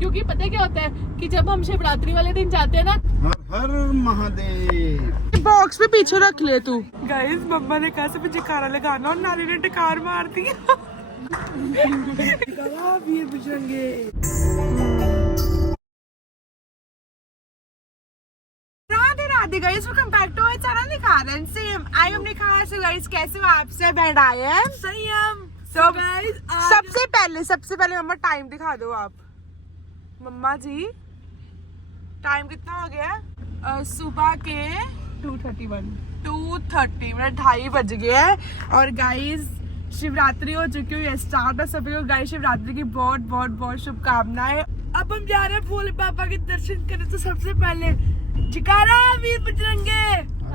क्योंकि पता क्या होता है कि जब हम शिवरात्रि वाले दिन जाते हैं ना, हर हर महादेव। बॉक्स पे पीछे रख ले तू। गाइस मम्मा ने कहा सब जयकारा लगाना और नानी ने डकार मार दी। वीर बजरंगे। Radhe guys, welcome back to our channel Nikhar and Sem. I am Nikhar. So guys कैसे हो आप सब? एंड आई एम संयम। सो गाइस सबसे पहले मम्मा टाइम दिखा दो आप। मम्मा जी टाइम कितना हो गया? सुबह के 2:30 मतलब 2:30 बज गए हैं। और गाइस शिवरात्रि हो चुकी हुई है स्टार्ट। सभी को गाइस शिवरात्रि की बहुत बहुत बहुत शुभकामनाएं। अब हम जा रहे हैं भोले बाबा के दर्शन करने। तो सबसे पहले जयकारा वीर बजरंगे,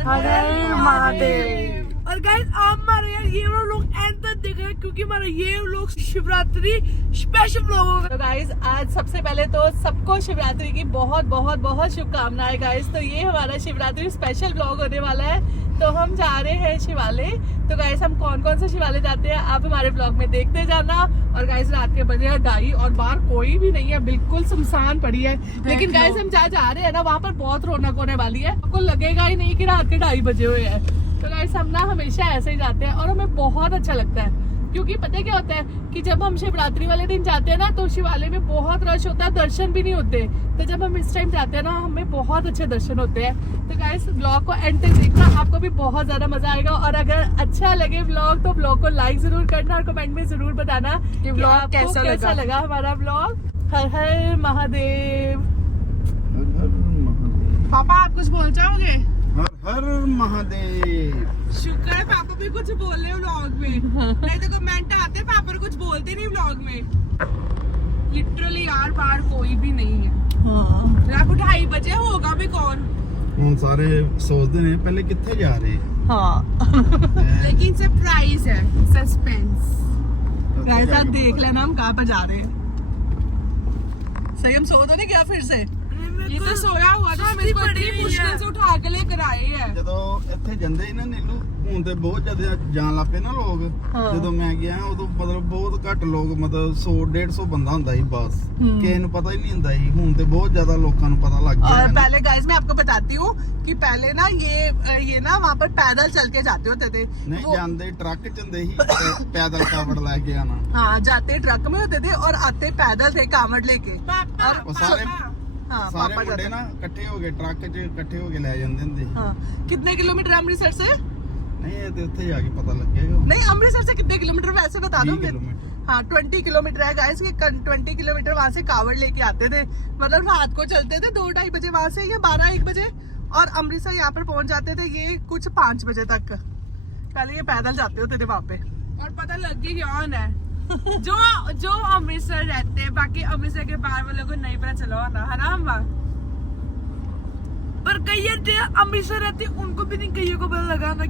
हरे महादेव। और गाइस आप हमारे यार ये लोग एंड तक देख रहे हैं क्योंकि हमारा ये लोग शिवरात्रि स्पेशल व्लॉग होगा। तो गाइस आज सबसे पहले तो सबको शिवरात्रि की बहुत बहुत बहुत शुभकामनाएं गाइस। तो ये हमारा शिवरात्रि स्पेशल व्लॉग होने वाला है। तो हम जा रहे हैं शिवालय। तो गाइस हम कौन कौन से शिवालय जाते हैं आप हमारे ब्लॉग में देखते जाना। और गाइस रात के बजे 2:30 और बाहर कोई भी नहीं है, बिल्कुल सुनसान पड़ी है। लेकिन गाइस हम जा रहे हैं ना, वहाँ पर बहुत रौनक होने वाली है। आपको लगेगा ही नहीं कि रात के 2:30 बजे हुए हैं। तो गाइस हम ना हमेशा ऐसे ही जाते हैं और हमें बहुत अच्छा लगता है। क्योंकि पता क्या होता है कि जब हम शिवरात्रि वाले दिन जाते हैं ना तो शिवालय में बहुत रश होता है, दर्शन भी नहीं होते। तो जब हम इस टाइम जाते हैं ना हमें बहुत अच्छे दर्शन होते हैं। तो गाइस ब्लॉग को एंड तक देखना, आपको भी बहुत ज्यादा मजा आएगा। और अगर अच्छा लगे ब्लॉग तो ब्लॉग को लाइक जरूर करना और कमेंट में जरूर बताना कि ब्लॉग कैसा लगा हमारा ब्लॉग। हर हर महादेव। हर हर महादेव। पापा आप कुछ बोल चाहोगे? हर हर महादेव। शुक्र है पापा भी कुछ बोल रहे व्लॉग में। नहीं तो कमेंट आते पापा कुछ बोलते नहीं व्लॉग में। लिटरली यार बाहर कोई भी नहीं है। रात 2:30 बजे होगा भी कौन। ਹੁਣ ਸਾਰੇ सोचते ने पहले कितने जा रहे हैं। हाँ लेकिन सरप्राइज है, सस्पेंस। गाइस आप देख लेना हम कहाँ पर जा रहे हैं। सही हम सो तो नहीं गया फिर से? ये तो सोया हुआ था, हम इसको इतनी मुश्किल से उठा के लेकर आए हैं। ਜਦੋਂ ਇੱਥੇ ਜਾਂਦੇ ਸੀ ਨਾ ਨੀਲੂ, ਹੁਣ ਤੇ ਬਹੁਤ ਜ਼ਿਆਦਾ ਜਾਣ ਲੱਪੇ ਨਾ ਲੋਕ। ਜਦੋਂ ਮੈਂ ਗਿਆ ਉਦੋਂ ਮਤਲਬ ਬਹੁਤ ਘੱਟ ਲੋਕ, ਮਤਲਬ 100-150 ਬੰਦਾ ਹੁੰਦਾ ਸੀ ਬਸ। ਕਿਸੇ ਨੂੰ ਪਤਾ ਹੀ ਨਹੀਂ ਹੁੰਦਾ ਸੀ। ਹੁਣ ਤੇ बहुत ज्यादा लोगों को पता लग गया। और पहले गाइस मैं आपको बताती हूँ कि पहले ना ये ना वहाँ पर पैदल चल के जाते होते थे। नहीं जाते ट्रक च ਹੁੰਦੇ ਸੀ, पैदल कावड़ लेके आना। हाँ जाते ट्रक में होते थे और आते पैदल थे कावड़ लेके। और सारे ਸਾਰੇ ਮੁੰਡੇ ਨਾ ਇਕੱਠੇ ਹੋ ਕੇ ਟਰੱਕ 'ਚ ਇਕੱਠੇ ਹੋ ਕੇ ਲੈ ਜਾਂਦੇ ਹੁੰਦੇ। हाँ कितने किलोमीटर अमृतसर से? नहीं ये तो ਉੱਥੇ ਜਾ ਕੇ ਪਤਾ ਲੱਗੇਗਾ। नहीं अमृतसर से कितने किलोमीटर वैसे बता दो। 20 किलोमीटर। हाँ 20 किलोमीटर है गाइस। ये 20 किलोमीटर वहाँ से कावड़ लेके आते थे। मतलब रात को चलते थे 2-2:30 बजे वहाँ से या 12-1 बजे। और अमृतसर यहाँ पर पहुँच जाते थे ये कुछ 5 बजे तक। पहले ये पैदल जाते होते थे वहाँ पे। और पता लग गई कौन है जो अमृतसर रहते हैं। बाकी अमृतसर के बाहर वालों को नहीं पता चला होना है ना। हम पर कई अमृतसर रहते उनको भी नहीं कईयों को पता लगाना।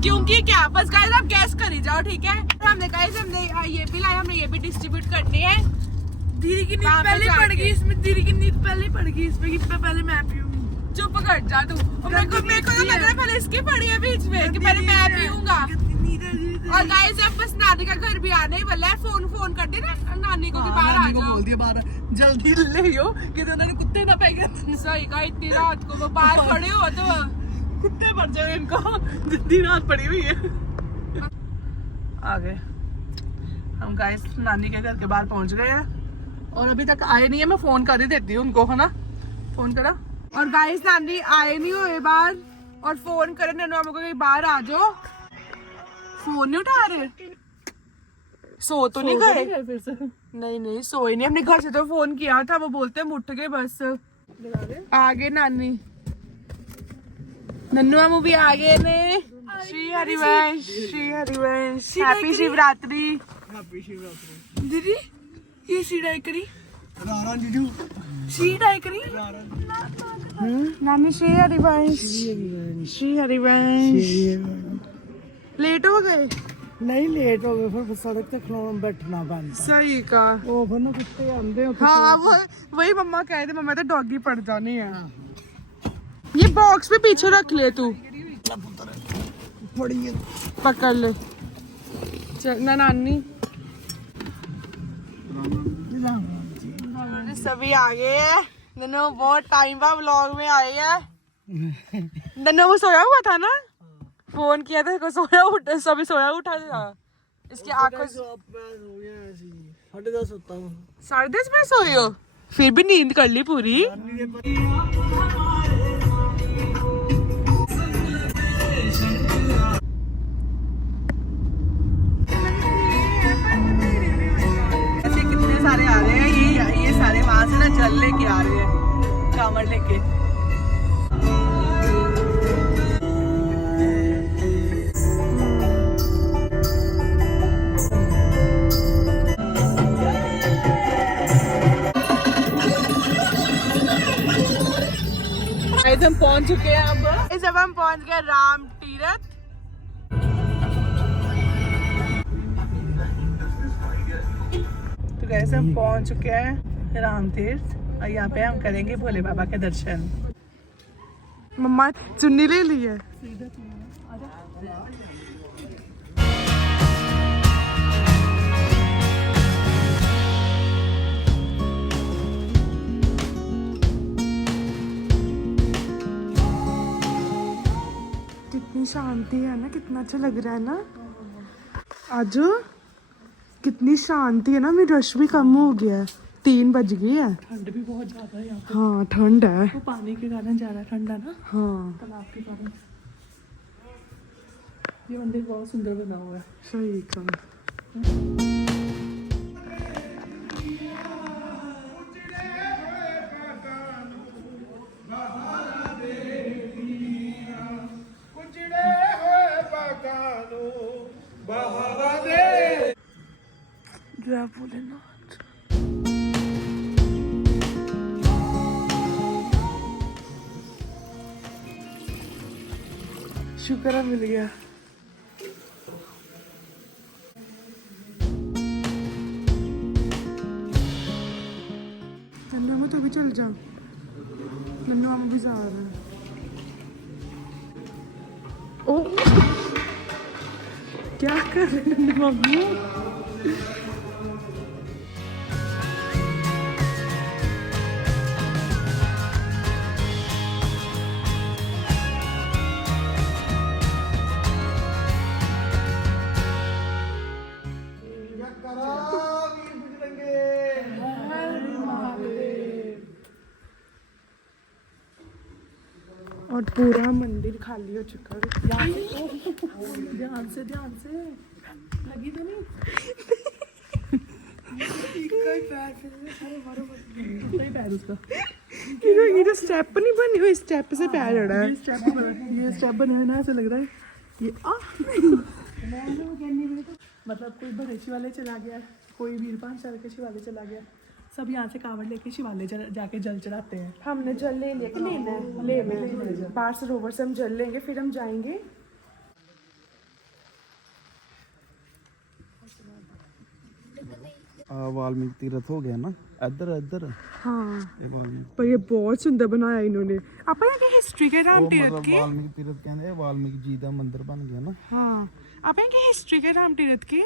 क्योंकि क्या बस गाइस आप गैस कर ही जाओ ठीक है। हमने गाइस हमने ये भी लाया, हमने ये भी डिस्ट्रीब्यूट करनी है। दीदी की नींद पहले पड़ गई इसमें। दीदी की नींद पहले पड़ गई इसमें कि पहले मैं पीऊंगी। चुप कर जा तू। मेरे को तो लग रहा है पहले इसकी पड़ी है बीच में कि पहले मैं पीऊंगा। और गाइस अब बस नानी का घर भी आने ही वाला है। फोन कर दे ना नानी को कि बाहर आ जाओ। बोल दिया बाहर जल्दी ले हो कि उन्होंने कुत्ते ना पाएगा। सही कहा इतनी रात को वो बाहर खड़े हो तो कुत्ते मर जाए इनको। जितनी रात पड़ी हुई है। आ गए हम गाइस नानी के घर के बाहर पहुंच गए हैं और अभी तक आए नहीं है। मैं फोन कर ही देती हूँ उनको, है ना। फोन करा और गाइस नानी आए नहीं हुए बाहर और फोन करे नन्नू हमको कि बाहर आ जाओ। फोन नहीं उठा रहे। सो तो नहीं गए फिर से? नहीं सोए नहीं। हमने घर से तो फोन किया था, वो बोलते हम उठ गए बस। आ गए नानी। नन्नू हम भी आ गए ने। श्री हरिवंश हैप्पी शिवरात्रि। दीदी ये सीढ़ाई करी नानी। श्री हरिवंश लेट हो गए? नहीं लेट हो गए, फिर सड़क पे खलोना बैठना बंद। सही का वो फिर ना कुत्ते आंदे। हाँ वही मम्मा कह रहे मम्मा तो डॉगी पड़ जानी है। ये बॉक्स पे पीछे रख ले तू। पकड़ ले चल ना नानी। सभी आ गए हैं। नन्नू बहुत टाइम बाद व्लॉग में आए हैं। नन्नू वो सोया हुआ था ना, फोन किया था को सोया उठा, सभी सोया उठा था। इसकी आंखों 10:30 होता हूँ। 10:30 में सोई हो, फिर भी नींद कर ली पूरी। ऐसे कितने सारे आ रहे हैं, ये सारे वहां से ना जल लेके आ रहे हैं, कांवड़ लेके। हम पहुंच चुके हैं अब हम पहुंच गए राम तीरथ। तो गैस हम पहुंच चुके हैं राम तीर्थ और यहाँ पे हम करेंगे भोले बाबा के दर्शन। मम्मा चुन्नी ले ली है। कितनी शांति है ना, कितना अच्छा लग रहा है ना आज। कितनी शांति है ना, मेरी रश भी कम हो गया है। 3 बज गए है। ठंड भी बहुत ज्यादा है यहाँ पे। हाँ ठंड है, वो पानी के कारण ज्यादा ठंड है ना। हाँ तालाब के कारण। ये मंदिर बहुत सुंदर बना हुआ है। सही कहा। जय भोलेनाथ। शुक्र है मिल गया। नन्नू मैं तो भी चल जा। नन्नू हम भी जा रहे हैं। ओ क्या कर रहे हैं नन्नू मम्मी? और पूरा मंदिर खाली हो चुका है। ध्यान से लगी तो नहीं। ये तो स्टेप नहीं बनी हुई, स्टेप से पैर अड़ा है। ये स्टेप बने हुए ना, ऐसा लग रहा है ये मतलब कोई बड़े शिवालय चला गया, कोई वीरपान चल के शिवालय चला गया। सब यहाँ से कांवड़ लेके शिवालय जाके जल चढ़ाते हैं। हमने जल ले लिया कि लेना है? ले बाहर सरोवर से हम जल लेंगे, फिर हम जाएंगे। वाल्मीकि तीर्थ हो गया ना, इधर। हाँ ये वाल्मीकि, पर ये बहुत सुंदर बनाया इन्होंने। आप यहाँ की हिस्ट्री के राम तीरथ की? वाल्मीकि तीर्थ कहते वाल्मीकि जी का मंदिर बन गया ना। हाँ आप यहाँ की हिस्ट्री के राम तीरथ की?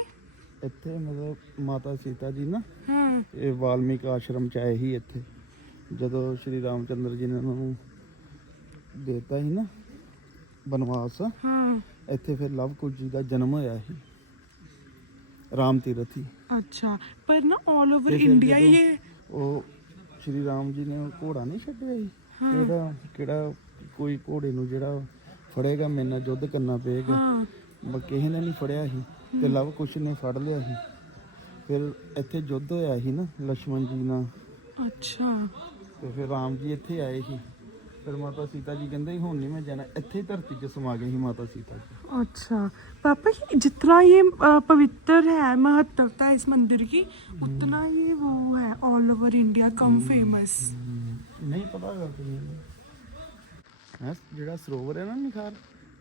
ਇੱਥੇ ਮਤਲਬ ਮਾਤਾ ਸੀਤਾ ਜੀ ਨਾ हाँ ਇਹ ਵਾਲਮੀਕ ਆਸ਼ਰਮ ਚ ਆਏ ਹੀ ਇੱਥੇ ਜਦੋਂ ਸ਼੍ਰੀ ਰਾਮ ਚੰਦਰ ਜੀ ਨੇ ਉਹਨਾਂ ਨੂੰ ਦੇਤਾ ਸੀ ਨਾ ਬਨਵਾਸ। हाँ ਇੱਥੇ ਫਿਰ ਲਵ ਕੁਸ਼ ਜੀ ਦਾ ਜਨਮ ਹੋਇਆ ਸੀ ਰਾਮ ਤੀਰਥ ਹੀ। अच्छा पर ना ऑल ओवर ਤੇ ਫਿਰ इंडिया ਜਦੋਂ ये ਉਹ ਸ਼੍ਰੀ ਰਾਮ ਜੀ ਨੇ ਉਹ ਘੋੜਾ ਨਹੀਂ ਛੱਡਿਆ ਸੀ ਕਿਹੜਾ ਕੋਈ ਘੋੜੇ ਨੂੰ ਜਿਹੜਾ ਫੜੇਗਾ ਮੇਰੇ ਨਾਲ ਯੁੱਧ ਕਰਨਾ ਪਏਗਾ। हाँ ਕਿਸੇ ਨੇ ਨਹੀਂ ਫੜਿਆ ਸੀ ਤੇ ਲਵ ਕੁਸ਼ ਨੇ ਫੜ ਲਿਆ ਸੀ। ਫਿਰ ਇੱਥੇ ਯੁੱਧ ਹੋਇਆ ਸੀ ਨਾ ਲక్ష్మణ ਜੀ ਨਾਲ। अच्छा ਤੇ ਫਿਰ ਰਾਮ ਜੀ ਇੱਥੇ ਆਏ ਸੀ। ਫਿਰ ਮਾਤਾ ਸੀਤਾ ਜੀ ਕਹਿੰਦੇ ਹੁਣ ਨਹੀਂ ਮੈਂ ਜਾਣਾ, ਇੱਥੇ ਹੀ ਧਰਤੀ 'ਚ ਸਮਾ ਗਏ ਸੀ ਮਾਤਾ ਸੀਤਾ ਜੀ। अच्छा पापा ये जितना ये पवित्र है, महत्वता है इस मंदिर की, उतना ये वो है ऑल ओवर इंडिया कम फेमस। ਨਹੀਂ ਪਤਾ ਹੈਗਾ ਕਿੰਨੇ ਹੈ ਜਿਹੜਾ ਸਰੋਵਰ ਹੈ ਨਾ ਨਿਖਾਰ,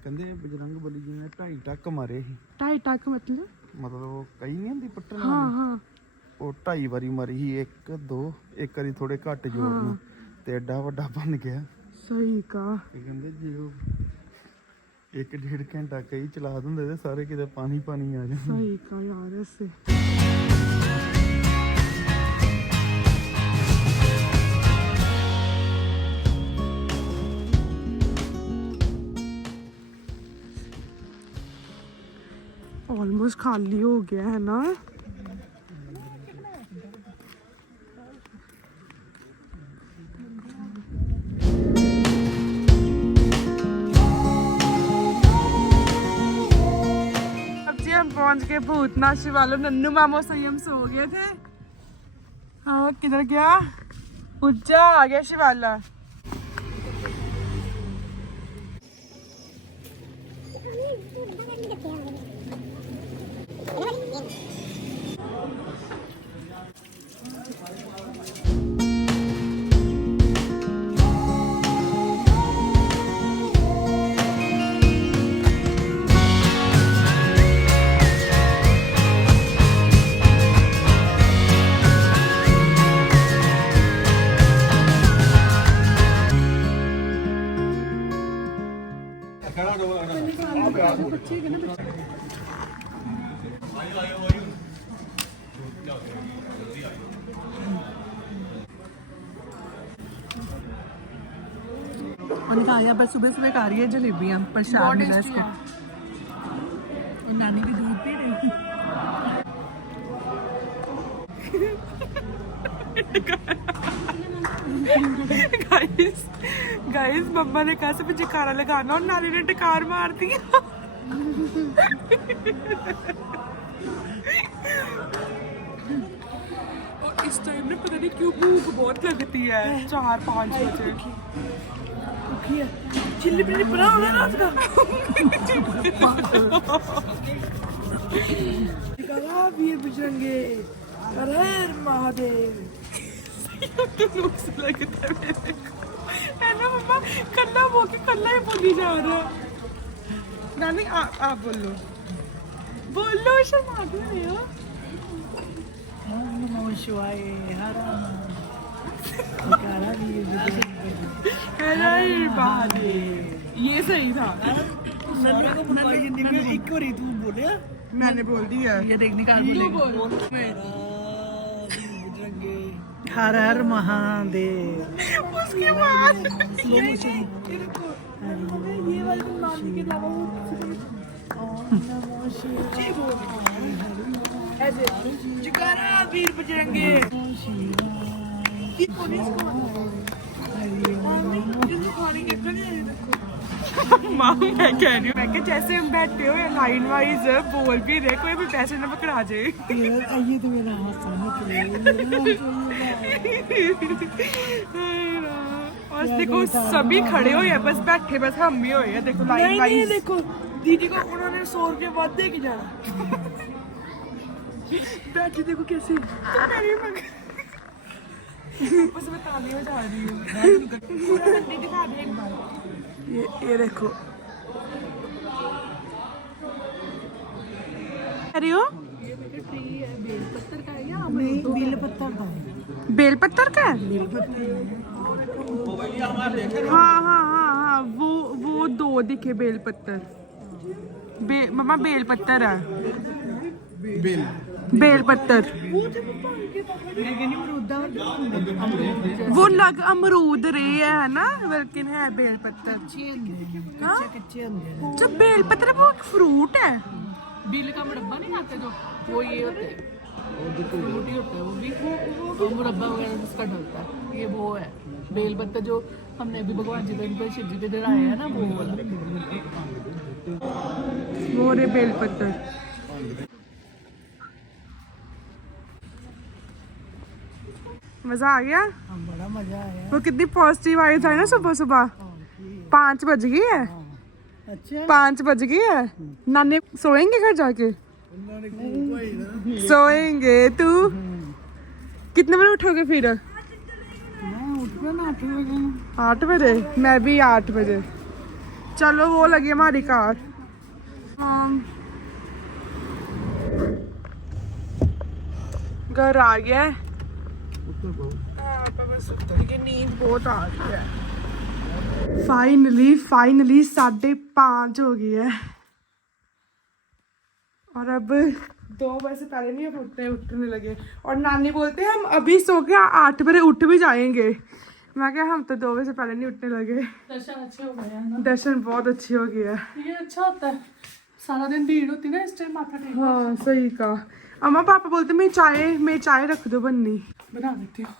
ਕਹਿੰਦੇ ਬਜਰੰਗ ਬਲੀ ਜੀ ਨੇ 2.5 ਟੱਕ ਮਾਰੇ ਸੀ। 2.5 ਟੱਕ मतलब ਉਹ ਕਈ ਨਹੀਂ ਹੁੰਦੀ ਪੱਟਣ हाँ ਵਾਲੀ, हाँ ਉਹ 2.5 ਵਾਰੀ ਮਾਰੀ ਸੀ। ਇੱਕ ਵਾਰੀ ਥੋੜੇ ਘੱਟ ਜ਼ੋਰ ਨਾਲ ਤੇ ਐਡਾ ਵੱਡਾ ਬਣ ਗਿਆ। सही कहा। ਤੇ ਕਹਿੰਦੇ ਜੇ ਉਹ 1-1.5 ਘੰਟਾ ਕਈ ਚਲਾ ਦਿੰਦੇ ਤੇ ਸਾਰੇ ਕਿਤੇ ਪਾਣੀ ਆ ਜਾਂਦਾ। सही कहा यार ऐसे। ऑलमोस्ट खाली हो गया है ना। अब जी हम पहुंच गए भूतनाथ शिवाला। नन्नू मामो संयम सो गए थे। हाँ किधर गया? उज्जा आ गया शिवाला। उनका यहाँ पर सुबह सुबह खा रही है जलेबियाँ, प्रसाद मिला इसको। और नानी भी दूध पी रही। गाइस मम्मा ने कहा सब जयकारा लगाना और नानी ने टकार मार दिया। और इस टाइम में पता नहीं क्यों भूख बहुत लगती है 4-5 बजे। चिल्ली पिल्ली बना होना रात का। वीर बजरंगे हर हर महादेव। लगता है मेरे को है ना मम्मा, कल्ला वो के कल्ला ही बोली जा रहा। नानी आप बोलो बोलो, शर्मा रहे हो। नमः शिवाय हर ये सही था। एक बार तू बोले, मैंने बोल दिया। ये देखने का हर हर महादेव। उसके बाद स्लो मोशन ये वाली नानी के अलावा ऐसे जयकारा वीर बजरंगे। ये पुलिस माँ मैं कह रही हूँ, मैं कि जैसे हम बैठे हो लाइन वाइज बोल भी रहे, कोई भी पैसे न पकड़ा जाए। ये तो मेरा हाथ और देखो सभी खड़े हो या बस बैठे, बस हम ही हो या देखो लाइन वाइज। देखो दीदी को उन्होंने 100 रुपये बाद दे के जाना। बैठी देखो कैसे उसमें तालियां जा रही हूँ। दिखा दे एक बार। ये देखो अरे हो बेलपत्तर का है या नहीं? बेलपत्तर का है। बेलपत्तर का है? हाँ हाँ हाँ हाँ वो 2 दिखे बेलपत्तर। मम्मा बेलपत्तर है। बेलपत्तर वो लग अमरूद रे है ना, लेकिन है बेलपत्तर। जो बेलपत्तर वो एक फ्रूट है। बिल का मुरब्बा नहीं खाते जो, वो ये होते हैं, फ्रूट ही होता है वो भी, और मुरब्बा वगैरह उसका डलता है। ये वो है बेलपत्ता जो हमने अभी भगवान जी पे शिव जी पे चढ़ाया है ना, वो वाला वो रे बेलपत्तर। मजा आ गया? बड़ा मजा आया। वो कितनी पॉजिटिव वाइब्स आई ना सुबह सुबह। 5 बज गई है। अच्छा 5 बज गई है। नानी सोएंगे घर जाके? सोएंगे। तू कितने बजे उठोगे फिर? मैं उठ गया ना 8 बजे। 8 बजे? मैं भी 8 बजे। चलो वो लगी हमारी कार। घर आ गया है। नींद बहुत आ रही है। फाइनली 5:30 हो गई है और अब 2 बजे से पहले नहीं अब उठने लगे। और नानी बोलते हैं हम अभी सो के 8 बजे उठ भी जाएंगे। मैं क्या हम तो 2 बजे से पहले नहीं उठने लगे। दर्शन अच्छे हो गए हैं ना? दर्शन बहुत अच्छे हो गया। ये अच्छा होता है। सारा दिन भीड़ होती ना इस टाइम माथा टेक। हाँ सही कहा। अम्मा पापा बोलते मैं चाय रख दो बननी। बना देती हूँ।